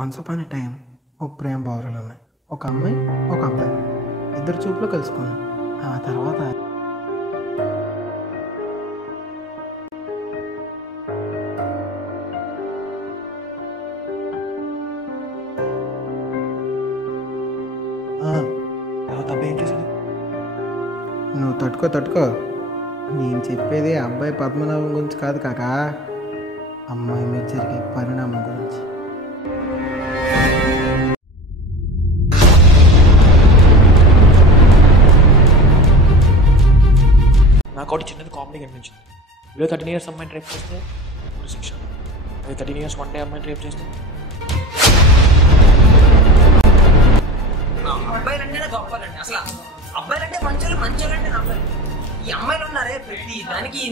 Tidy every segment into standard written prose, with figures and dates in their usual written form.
Once upon a time ఓ ప్రేమ బావరాలు ఉన్నాయి. ఒక అమ్మాయి ఒక అబ్బాయి ఇద్దరు చూపులో కలుసుకున్నాం. ఆ తర్వాత అబ్బాయి ఏం చేశాడు? నువ్వు తట్టుకో. నేను చెప్పేది అబ్బాయి పద్మనాభం గురించి కాదు కాకా, అమ్మాయి మీద జరిగే పరిణామం గురించి. నాకు ఒకటి చిన్నది కామెడీ కనిపించింది. వీళ్ళు 13 years అమ్మాయిని రేప్ చేస్తే ఇప్పుడు శిక్ష, అదే 13 years వన్ డే అమ్మాయిని రేప్ చేస్తే అబ్బాయిలంటేనే గొప్పలండి. అసలు అబ్బాయిలంటే మంచోళ్ళంటే నమ్మాలి. ఈ అమ్మాయిలు ఉన్నారే ప్రతి దానికి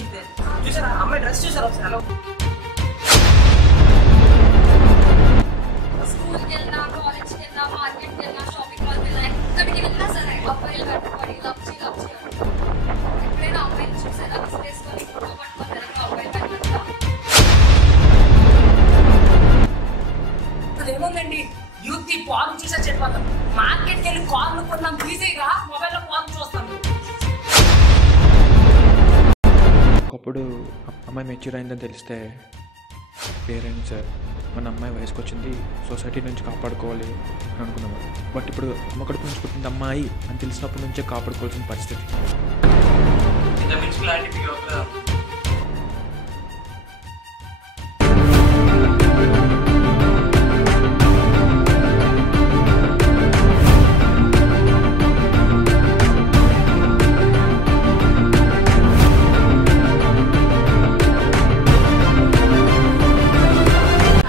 చూసారా? అమ్మాయి డ్రెస్ చూసారా ఒకసారి? ఎలా స్కూల్కి వెళ్ళినా, కాలేజ్కి వెళ్ళినా, మార్కెట్కి వెళ్ళినా, షాపింగ్ మాల్కి వెళ్ళినా, ఎక్కడికి వెళ్ళినా సరే అబ్బాయిలు కట్టుబడి లబ్జీ ఎప్పుడైనా అమ్మాయిని చూసారా? విసిరేసుకొని ఇంట్లో పట్టుకొని వెనక అబ్బాయిలు పెట్టారా? ఏముందండి, యూత్ పాన్ చూసా చెప్పాను. మార్కెట్కి వెళ్ళి కాల్ కొన్నాం ఈజీగా, మొబైల్లో పాన్ చూస్తాం. ఒకప్పుడు అమ్మాయి మెచ్యూర్ అయిందని తెలిస్తే పేరెంట్స్ మన అమ్మాయి వయసుకు వచ్చింది, సొసైటీ నుంచి కాపాడుకోవాలి అని అనుకునేవారు. బట్ ఇప్పుడు అమ్మ కడుపు నుంచి పుట్టింది అమ్మాయి అని తెలిసినప్పటి నుంచే కాపాడుకోవాల్సిన పరిస్థితి.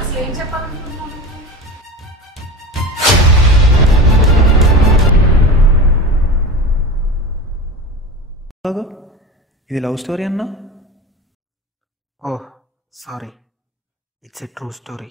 అసలు ఏం చెప్పాలనుకుంటున్నాను? ఇది లవ్ స్టోరీ అన్నా? ఓహ్ sorry, it's a true story.